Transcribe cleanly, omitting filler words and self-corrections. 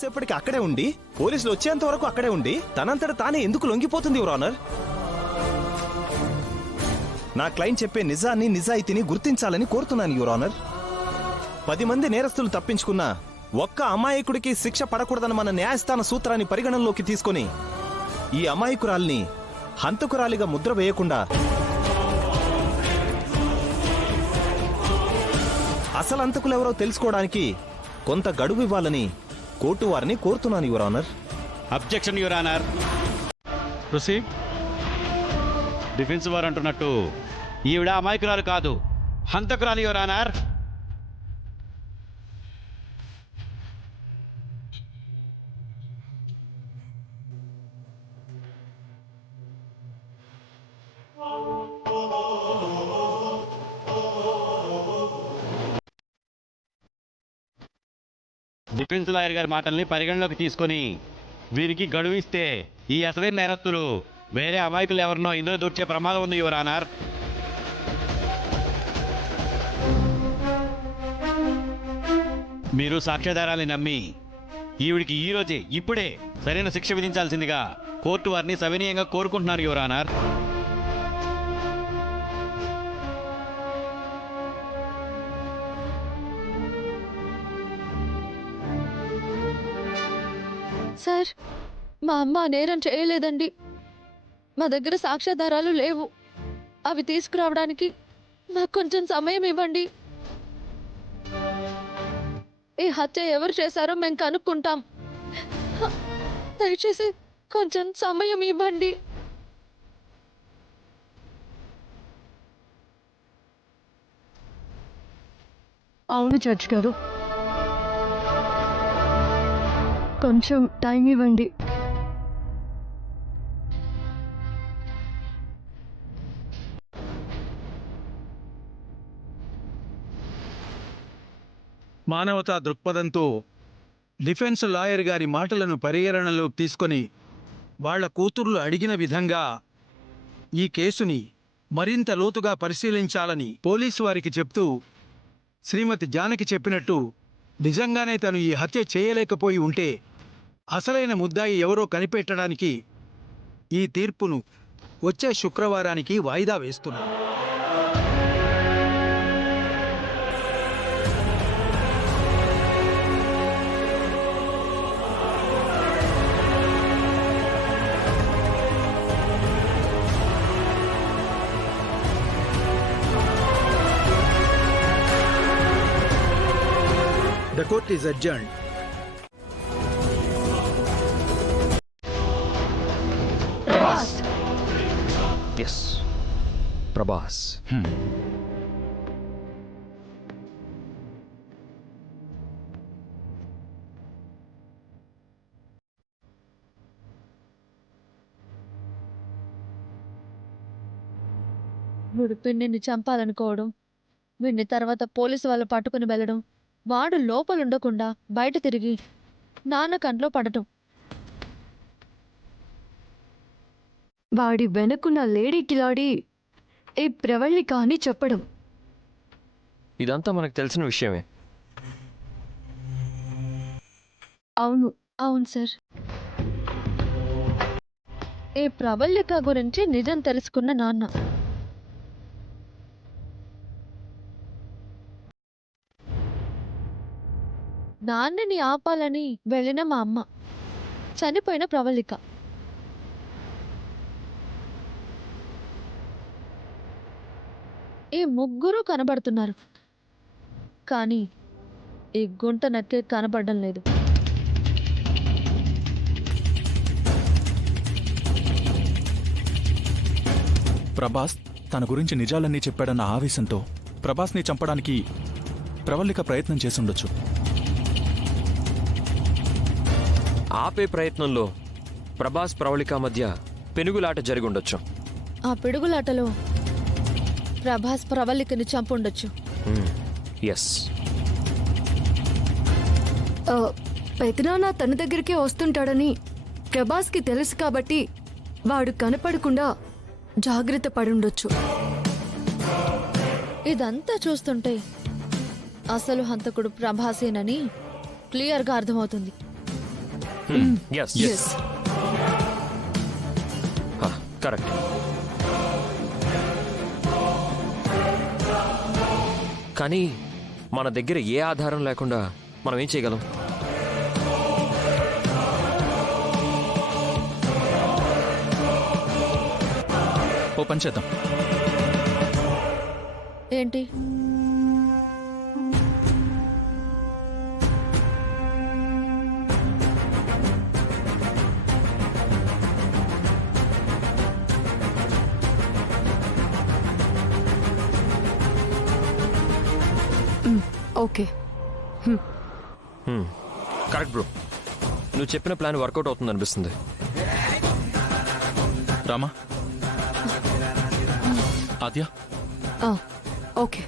కాసేపటికి అక్కడే ఉండి పోలీసులు వచ్చేంత వరకు అక్కడే ఉండి తనంతట తానే ఎందుకు లొంగిపోతుంది యువర్ ఆనర్? నా క్లయింట్ చెప్పే నిజాన్ని నిజాయితీని గుర్తించాలని కోరుతున్నాను యువర్ ఆనర్. 10 మంది నేరస్తులు తప్పించుకున్నా ఒక్క అమాయకుడికి శిక్ష పడకూడదన్న మన న్యాయస్థాన సూత్రాన్ని పరిగణనలోకి తీసుకుని ఈ అమాయకురాల్ని హంతకురాలిగా ముద్ర వేయకుండా అసలు హంతకులెవరో తెలుసుకోవడానికి కొంత గడువు ఇవ్వాలని కోర్టు వారిని కోరుతున్నాను your honour. Objection your honour. Proceed. Defence వారు అంటున్నట్టు ఈవిడ అమాయకురాలు కాదు, హంతకురాలు యువర్ ఆనర్. డిఫెన్స్ లాయర్ గారి మాటల్ని పరిగణలోకి తీసుకొని వీరికి గడువు ఇస్తే ఈ అసలైన నేరస్తులు వేరే అమాయకులు ఎవరినో ఇందులో దూర్చే ప్రమాదం ఉంది యువర్ ఆనర్. మీరు సాక్ష్యాధారాన్ని నమ్మి ఈవిడికి ఈ రోజే ఇప్పుడే సరైన శిక్ష విధించాల్సిందిగా కోర్టు వారిని సవినీయంగా కోరుకుంటున్నారు యువర్ ఆనర్. సార్, మా అమ్మ నేరం చేయలేదండి. మా దగ్గర సాక్ష్యాధారాలు లేవు. అవి తీసుకురావడానికి నాకు కొంచెం సమయం ఇవ్వండి. ఈ హత్య ఎవరు చేశారో మేము కనుక్కుంటాం. దయచేసి కొంచెం సమయం ఇవ్వండి. అవును జడ్జి గారు, కొంచెం టైం ఇవ్వండి. మానవతా దృక్పథంతో డిఫెన్స్ లాయర్ గారి మాటలను పరిగణనలోకి తీసుకొని వాళ్ల కూతుర్లు అడిగిన విధంగా ఈ కేసుని మరింత లోతుగా పరిశీలించాలని పోలీసు వారికి చెప్తూ శ్రీమతి జానకి చెప్పినట్టు నిజంగానే తను ఈ హత్య చేయలేకపోయి ఉంటే అసలైన ముద్దాయి ఎవరో కనిపెట్టడానికి ఈ తీర్పును వచ్చే శుక్రవారానికి వాయిదా వేస్తున్నారు. The court is adjourned. Prabhas. Yes, Prabhas. వీడు పిన్నిని చంపాలనుకోవడం, వీడిని తర్వాత పోలీసు వాళ్ళు పట్టుకుని వెళ్ళడం, వాడు లోపలుండకుండా బయట తిరిగి నాన్న కంట్లో పడటం, వాడి వెనుకున్న లేడీ కిలాడి ఈ ప్రవళిక అని చెప్పడం. ఇదంతా మనకు తెలిసిన విషయమే. అవును అవును సార్. ఈ ప్రవళిక గురించి నిజం తెలుసుకున్న నాన్న నాన్నని ఆపాలని వెళ్ళిన మా అమ్మ, చనిపోయిన ప్రవళిక. ఈ ముగ్గురు కనబడుతున్నారు, కానీ ఈ గుంట నక్కే కనబడడం లేదు. ప్రభాస్ తన గురించి నిజాలన్నీ చెప్పాడన్న ఆవేశంతో ప్రభాస్ని చంపడానికి ప్రవళిక ప్రయత్నం చేసుండొచ్చు. ఆపే ప్రయత్నంలో ప్రభాస్ ప్రవళిక మధ్య పెనుగులాట జరిగి ఉండొచ్చు. ఆ పిడుగులాటలో ప్రభాస్ ప్రవళికని చంపుండొచ్చు. ఎస్. పెదనాన్న తన దగ్గరికి వస్తుంటాడని ప్రభాస్కి తెలుసు కాబట్టి వాడు కనపడకుండా జాగ్రత్త పడుండొచ్చు. ఇదంతా చూస్తుంటే అసలు హంతకుడు ప్రభాసేనని క్లియర్గా అర్థమవుతుంది. Yes yes correct. కానీ మన దగ్గర ఏ ఆధారం లేకుండా మనం ఏం చేయగలం? ఓ పని చేద్దాం. ఏంటి? ఓకే. కరెక్ట్ బ్రో, నువ్వు చెప్పిన ప్లాన్ వర్కౌట్ అవుతుంది అనిపిస్తుంది. రామా, ఆద్య, ఓకే.